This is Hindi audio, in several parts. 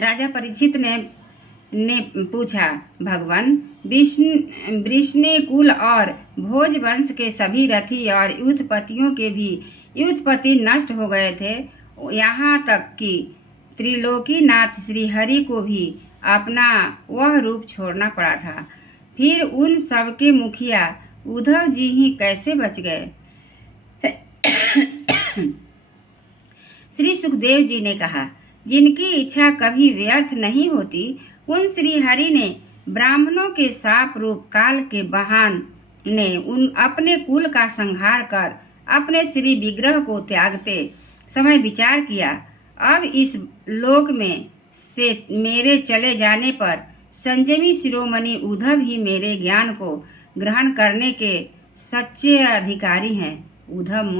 राजा परीक्षित ने पूछा, भगवान, वृष्णि कुल और भोज वंश के सभी रथी और युद्धपतियों के भी युद्धपति नष्ट हो गए थे, यहाँ तक कि त्रिलोकीनाथ श्रीहरि को भी अपना वह रूप छोड़ना पड़ा था। फिर उन सबके मुखिया उद्धव जी ही कैसे बच गए? श्री सुखदेव जी ने कहा, जिनकी इच्छा कभी व्यर्थ नहीं होती, उन श्री हरि ने ब्राह्मणों के शाप रूप काल के वाहन ने अपने कुल का संहार कर अपने श्री विग्रह को त्यागते समय विचार किया, अब इस लोक में से मेरे चले जाने पर संयमी शिरोमणि उद्धव ही मेरे ज्ञान को ग्रहण करने के सच्चे अधिकारी हैं। उद्धव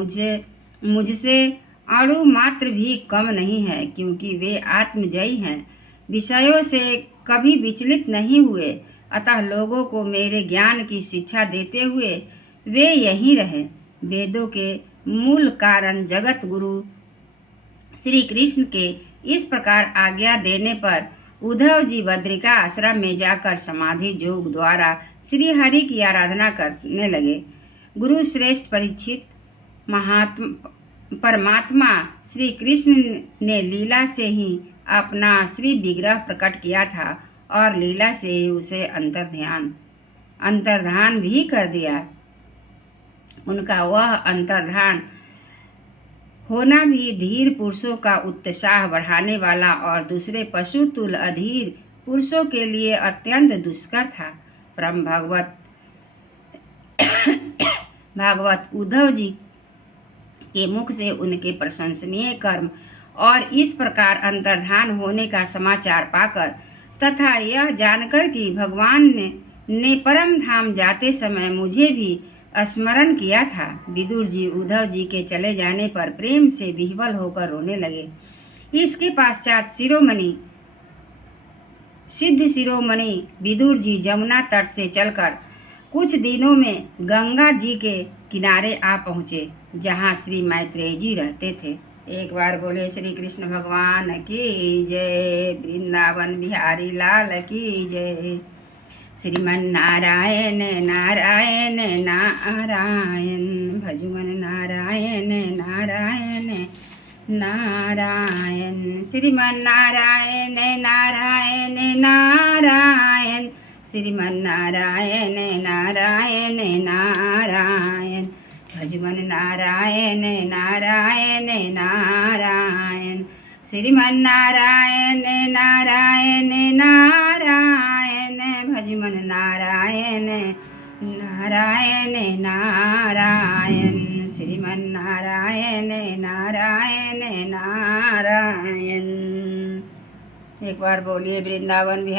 मुझसे अणु मात्र भी कम नहीं है, क्योंकि वे आत्मजयी हैं, विषयों से कभी विचलित नहीं हुए, अतः लोगों को मेरे ज्ञान की शिक्षा देते हुए वे यहीं रहे। वेदों के मूल कारण जगत गुरु श्री कृष्ण के इस प्रकार आज्ञा देने पर उद्धव जी बद्रिका आश्रम में जाकर समाधि योग द्वारा श्री हरि की आराधना करने लगे। गुरु श्रेष्ठ परीक्षित, परमात्मा श्री कृष्ण ने लीला से ही अपना श्री विग्रह प्रकट किया था और लीला से ही उसे अंतर्धान भी कर दिया। उनका वह अंतर्धान होना भी धीर पुरुषों का उत्साह बढ़ाने वाला और दूसरे पशु तुल्य अधीर पुरुषों के लिए अत्यंत दुष्कर था। परम भागवत उद्धव जी के मुख से उनके प्रशंसनीय कर्म और इस प्रकार अंतर्धान होने का समाचार पाकर तथा यह जानकर कि भगवान ने परम धाम जाते समय मुझे भी स्मरण किया था, विदुर जी उद्धव जी के चले जाने पर प्रेम से विह्वल होकर रोने लगे। इसके पश्चात सिद्ध शिरोमणि विदुर जी जमुना तट से चलकर कुछ दिनों में गंगा जी के किनारे आ पहुँचे, जहाँ श्री मैत्रेय जी रहते थे। एक बार बोले श्री कृष्ण भगवान की जय, वृंदावन बिहारी लाल की जय। श्रीमन नारायण नारायण नारायण, भजमन नारायण नारायण नारायण, श्रीमन नारायण नारायण नारायण, श्रीमन नारायण नारायण नारायण, भजमन नारायण नारायण नारायण, श्रीमन नारायण नारायण नारायण, भजमन नारायण नारायण नारायण, श्रीमन नारायण नारायण नारायण। एक बार बोलिए वृंदावन बिहार।